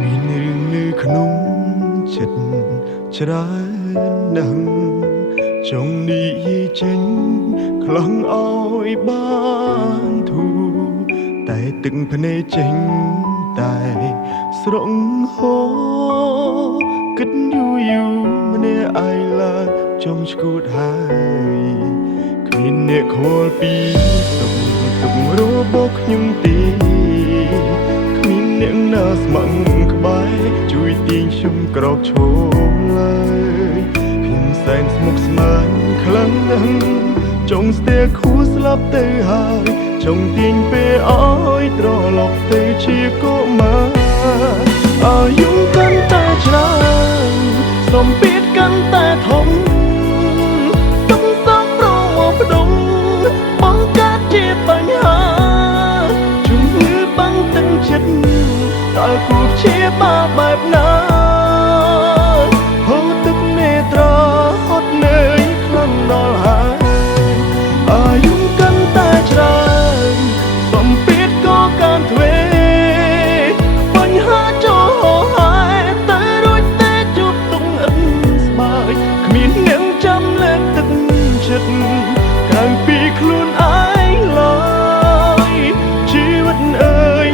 មានរឿងនៅក្នុងចិត្តច្រើនណាស់ចង់និយាយចេញខ្លងឲ្យបានធូរតែទឹកភ្នែកចេញតែស្រងហោគិតយូរម្នាក់ឯងឡើយចង់ឈួតហើយគ្មានអ្នកខលពីទុករបស់ខ្ញុំទេអ្នកណាស្ម័គ្រក្បែរជួយទាញខ្ញុំក្រោកឈរឡើយខ្ញុំសែនស្មុគស្មាញខ្លាំងណាស់ចង់ស្ទែខួរស្លាប់ទៅហើយចង់ទាញពេលឲ្យត្រឡប់ទៅជាកុមារអាយុកាន់តែច្រើនសម្ពាធកាន់តែធំទុំសោកប្រមោផ្ដុំបង្កើតជាបញ្ហាជំងឺបាំងទឹកចិត្តតើគួរព្យាបាលបែបណាហូរទឹកនេត្រាហត់នឿយខ្លាំងដល់ហើយអាយុកាន់តែច្រើនសម្ពាធក៏កាន់ទ្វេបញ្ហាចូលហើយតែរួចតែជួបទុំអិនស្បើយគ្មានអ្នកចាំលើកទឹកចិត្តក្រៅពីខ្លួនឯងឡើយជីវិតអើយ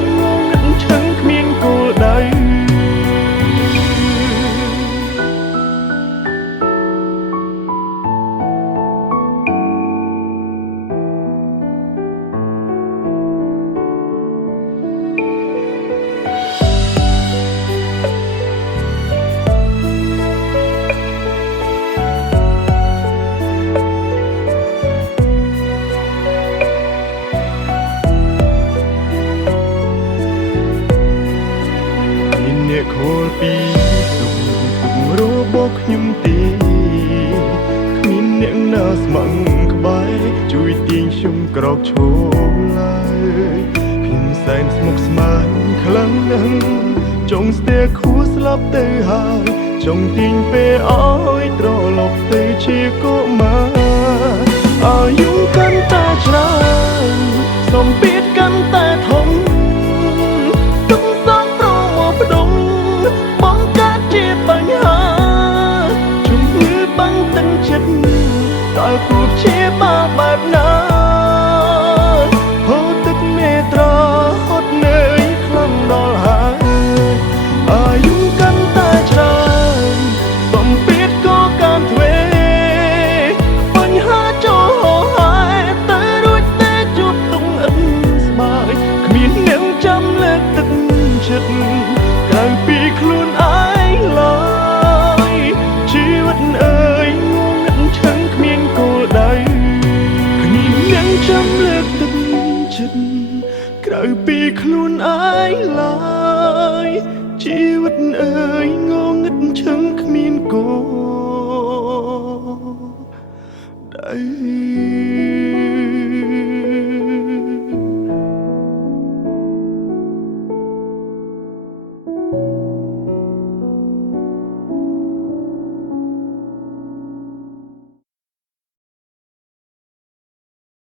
ខលពីទុករបស់ខ្ញុំទេគ្មានអ្នកណាស្ម័គ្រក្បែរជួយទាញខ្ញុំក្រោកឈរឡើយខ្ញុំសែនស្មុគស្មាញខ្លាំងណាស់ចង់ស្ទែខួរស្លាប់ទៅហើយចង់ទាញពេលឲ្យត្រឡប់ទៅជាកុមារអាយុកាន់តែច្រើនសម្ពាធកាន់តែធំតើគួរព្យាបាលបែបណាហូរទឹកនេត្រាហត់នឿយខ្លាំងដល់ហើយអាយុកាន់តែច្រើនសម្ពាធក៏កាន់ទ្វេបញ្ហាចូលហើយតែរួចតែជួបទុំអិនស្បើយគ្មានអ្នកចាំលើកទឹកចិត្តក្រៅពីខ្លួនឯងឡើយជីវិតអើយចាំលើកទឹកចិត្តក្រៅពីខ្លួនឯងឡើយជីវិតអើយងងឹតឈឹងគ្មានគោលដៅ